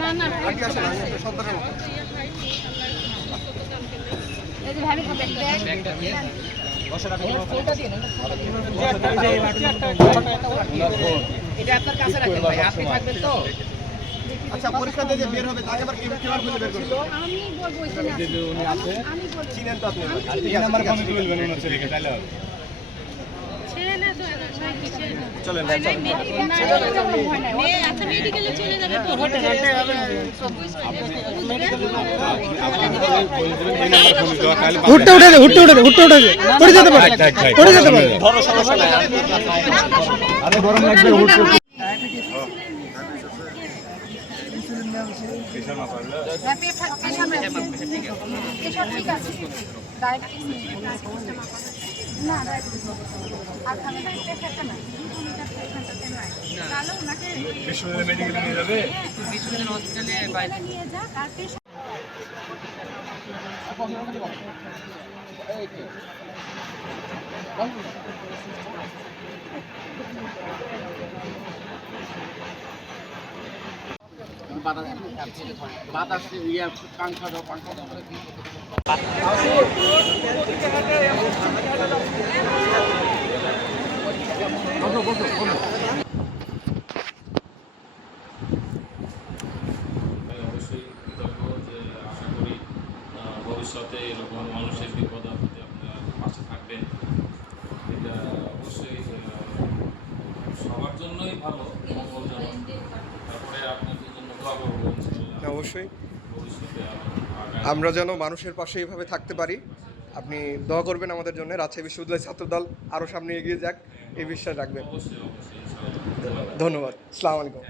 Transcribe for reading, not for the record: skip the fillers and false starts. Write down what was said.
না না আগে আসে না একটা সন্তানের মতো এই যে ভাবি খাবেন ব্যাগটা দিয়ে 100 টাকা এটা আপনার কাছে রাখেন ভাই আপনি থাকবেন তো আচ্ছা পরীক্ষা দিয়ে যে বের হবে তাকে আবার কিভাবে খুঁজে বের করবে আমি বলবো এখানে উনি আছে আমি বলি চিনেন তো আপনি তিন নাম্বার কমে বলবেন ওনার ছেলেকে তাহলে হবে ছেলে না তো ভাই কি ছেলে চলেন মেয়ে আচ্ছা মেডিকেলে চলে যাবে তো উঠে যেতে পারে ধরো সমস্যা নাই আরে গরম লাগবে না আর খাবে না একটা না তাহলে ওনাকে বিশ্ববিদ্যালয় মেডিকেলে নিয়ে যাবে বিশ্ববিদ্যালয় হসপিটালে বাইরে নিয়ে যাক আর পেশেন্ট বাতাস ইয়ে পাংখা দাও অবশ্যই কৃতজ্ঞ যে আশা করি ভবিষ্যতে এরকম মানুষের বিপদ আপদে আপনারা পাশে থাকবেন। এটা অবশ্যই সবার জন্যই ভালো, মঙ্গলজনক। তারপরে আপনাদের জন্য দোয়া করবো ইনশাআল্লাহ অবশ্যই ভবিষ্যতে আমরা যেন মানুষের পাশে এইভাবে থাকতে পারি। আপনি দোয়া করবেন আমাদের জন্য, রাজশাহী বিশ্ববিদ্যালয় ছাত্রদল আরও সামনে এগিয়ে যাক এই বিশ্বাস রাখবেন। অবশ্যই ইনশাআল্লাহ। ধন্যবাদ। আসসালামু আলাইকুম।